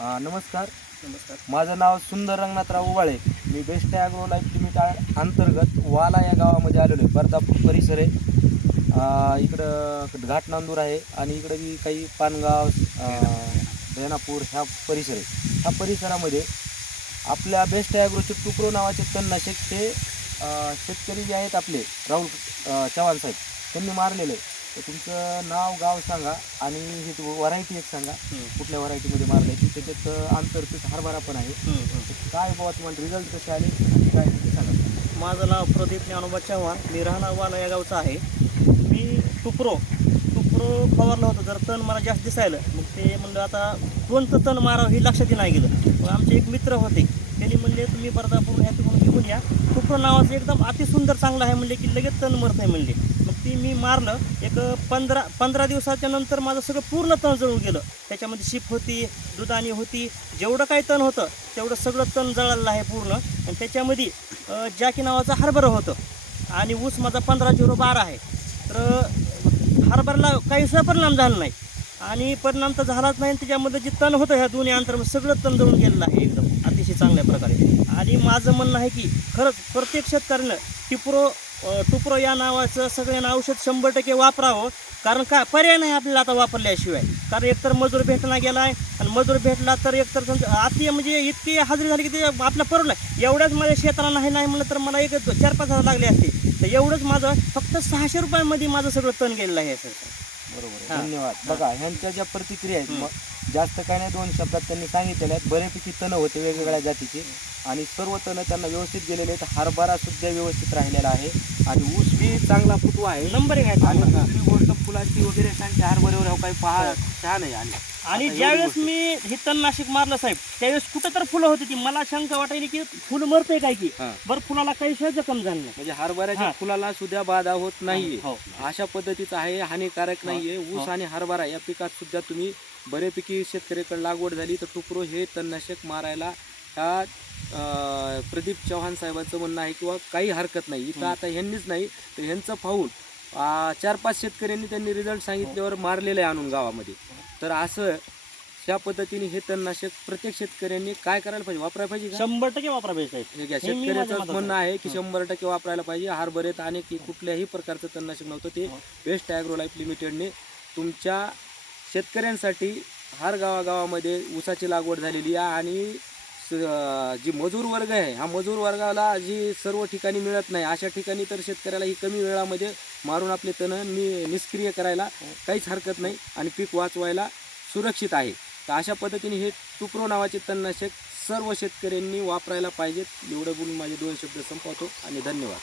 नमस्कार. नमस्कार. माझं नाव सुंदर रंगनाथराव उबाळे. मी बेस्ट ॲग्रो लाईफ लिमिटेड अंतर्गत वाला या गावामध्ये आलेलो आहे. बर्दापूर परिसर आहे. इकडं घाटनांदूर आहे आणि इकडं बी काही पानगाव, बेनापूर ह्या परिसर आहे. ह्या परिसरामध्ये आपल्या बेस्ट ॲग्रोचे टुकरो नावाचे तणनाशक ते शेतकरी जे आहेत आपले राहुल चव्हाण साहेब त्यांनी मारलेलं आहे. तर तुमचं नाव गाव सांगा आणि ही व्हरायटी एक सांगा, कुठल्या व्हरायटीमध्ये मारलं आहे. त्याच्यात आंतरपीक हरभरा पण आहे. काय बाबा तुम्हाला रिझल्ट कसे आले आणि काय ते सांगा. माझं नाव प्रदीप ज्ञानोबा चव्हाण. मी राहणार वाला या गावचा आहे. मी टुकरो फवारलं होतं. जर तण मला जास्त दिसायलं, मग ते म्हणलं आता कोणतं तण मारावं हे लक्षात नाही गेलं. मग आमचे एक मित्र होते, त्यांनी म्हणले तुम्ही बर्दापूर ह्या तिकडून घेऊन या, टुकरो नावाचं एकदम अतिसुंदर चांगलं आहे म्हणले की लगेच तण मरत नाही म्हणले. मग ती मी मारलं. एक 15 दिवसाच्या नंतर माझं सगळं पूर्ण तण जळून गेलं. त्याच्यामध्ये शिप होती, दुधाणी होती, जेवढं काही तण होतं तेवढं सगळं तण जळालेलं आहे पूर्ण. आणि त्याच्यामध्ये जॅकी नावाचं हरभरं होतं आणि ऊस माझा 15-0-12 आहे. तर हरभऱ्याला काहीसा परिणाम झाला नाही आणि परिणाम तर झालाच नाही. त्याच्यामध्ये जे तण होतं ह्या दोन्ही अंतरामध्ये सगळं तण जळून गेलेलं आहे एकदम अतिशय चांगल्या प्रकारे. आणि माझं म्हणणं आहे की खरंच प्रत्येक शेतकऱ्यानं टुकरो या नावाचं सगळ्यांना औषध 100% वापरावं. कारण काय पर्याय नाही आपल्याला आता वापरल्याशिवाय. कारण एकतर मजूर भेटला गेला आहे आणि मजूर भेटला तर एकतर अति म्हणजे इतकी हजेरी झाली की ते आपला परवडला. एवढ्याच माझ्या शेताला नाही म्हणलं तर मला एक 4-5 हजार लागले असते. तर एवढंच माझं फक्त 600 रुपयामध्ये माझं सगळं तण गेलेलं आहे. बरोबर, धन्यवाद. बघा ह्यांच्या ज्या प्रतिक्रिया आहेत, मग जास्त काय नाही, 2 शब्दात त्यांनी सांगितलेल्या आहेत. बऱ्यापैकी तण होते वेगवेगळ्या जातीचे आणि सर्व तण त्यांना व्यवस्थित गेलेले आहेत. हरभरा सुद्धा व्यवस्थित राहिलेला आहे आणि ऊस बी चांगला फुटवा आहे. नंबर एक आहे. आणि दुसरी गोष्ट फुलाची वगैरे सांगते हरभऱ्यावर काही पहा छान आहे. आणि ज्यावेळेस मी हे तणनाशक मारलं साहेब, त्यावेळेस कुठं तर फुलं होती ती मला शंका वाटायली की फुलं मरतंय काय की बरं, फुलाला काही जखम झालं नाही. म्हणजे हरभऱ्याच्या फुलाला सुद्धा बाधा होत नाहीये. हो. अशा पद्धतीचं आहे, हानिकारक नाहीये. ऊस आणि हरभरा या पिकात सुद्धा तुम्ही बऱ्यापैकी शेतकऱ्याकडे लागवड झाली तर टुकरो हे तणनाशक मारायला ह्या प्रदीप चव्हाण साहेबांचं म्हणणं आहे किंवा काही हरकत नाही. इथं आता ह्यांनीच नाही तर ह्यांचं पाहून 4-5 शेतकऱ्यांनी त्यांनी रिझल्ट सांगितल्यावर मारलेलं आहे आणून गावामध्ये. तर असं ह्या पद्धतीने हे तणनाशक प्रत्येक शेतकऱ्यांनी काय करायला पाहिजे, वापरायला पाहिजे. 100% वापरायला पाहिजे. शेतकऱ्याचं म्हणणं आहे की 100% वापरायला पाहिजे. हरभऱ्यात आणि कुठल्याही प्रकारचं तणनाशक नव्हतं. ते बेस्ट ॲग्रो लाईफ लिमिटेडने तुमच्या शेतकऱ्यांसाठी हर गावागावामध्ये ऊसाची लागवड झालेली आहे. आणि जी मजूर वर्ग आहे, हा मजूर वर्गाला जी सर्व ठिकाणी मिळत नाही, अशा ठिकाणी तर शेतकऱ्याला ही कमी वेळामध्ये मारून आपले तण निष्क्रिय करायला काहीच हरकत नाही आणि पीक वाचवायला सुरक्षित आहे. तर अशा पद्धतीने हे टुकरो नावाचे तणनाशक सर्व शेतकऱ्यांनी वापरायला पाहिजेत. एवढं बोलून माझे 2 शब्द संपवतो आणि धन्यवाद.